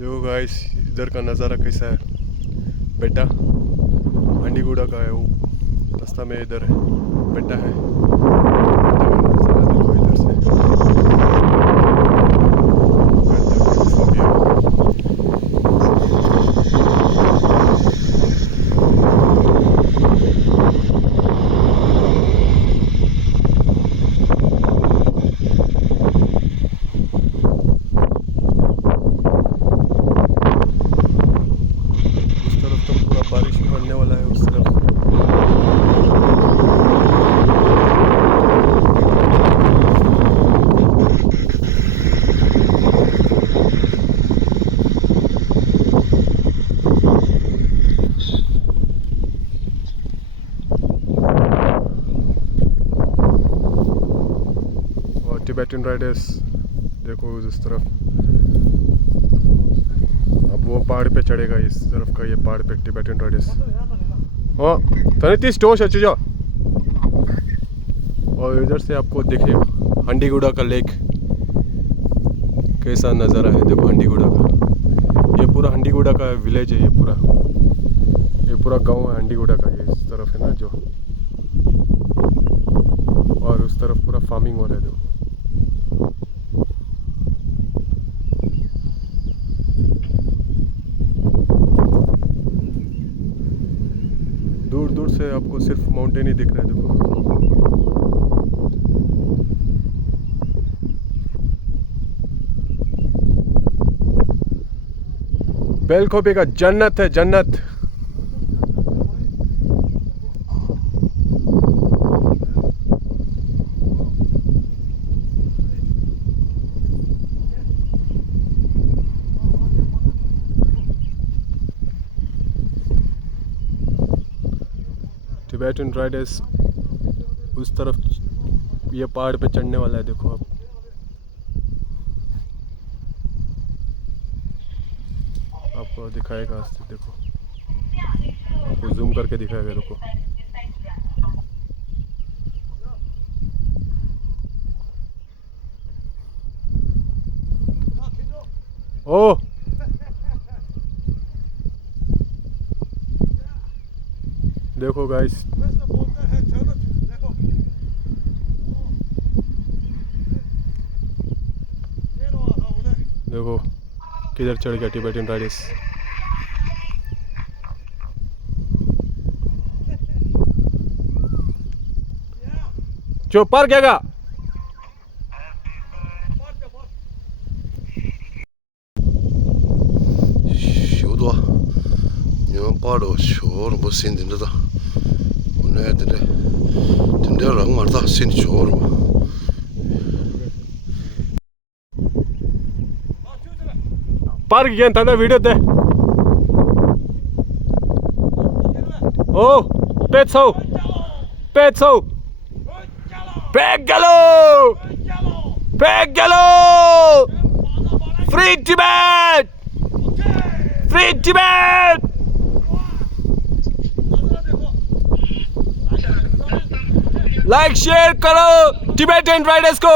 देखो गाइस इधर का नज़ारा कैसा है बेटा। हंडीगुड़ा का है वो रास्ता में इधर है बेटा है। नज़ारा देखो इधर से। उस तरफ तो पूरा बारिश पड़ने वाला है उस तरफ। और टिबेटन राइडर्स देखो उस तरफ। अब वो पहाड़ पे चढ़ेगा इस तरफ का, ये पहाड़ पे टिबेटन राइडर्स। हाँ तने 30 टोश है चीजा। और इधर से आपको देखे हंडीगुड़ा का लेक कैसा नज़ारा है। देखो हंडीगुड़ा का, ये पूरा हंडीगुड़ा का विलेज है। ये पूरा गांव है हंडीगुड़ा का। ये इस तरफ है ना जो, और उस तरफ पूरा फार्मिंग हो रहा है। देखो दूर दूर से आपको सिर्फ माउंटेन ही दिख रहा है। देखो बेलखोपी का जन्नत है, जन्नत। टिबेटन राइडर्स उस तरफ ये पहाड़ पे चढ़ने वाला है। देखो आप, आपको दिखाएगा रास्ते। देखो आपको जूम करके दिखाएगा। रुको ओ देखो गाइस, देखो किधर चढ़ गया टिबेटन राइडर्स। जो पर गया 쇼도와 영 바로 쇼로 뭐 신든다 오늘들에 된대랑 말다 신 쇼로 पर गया था ना वीडियो ते। ओ पेट्सो पेट्सो पेगलो पेगलो free Tibet, free Tibet. Like share करो टिबेटन राइडर्स को।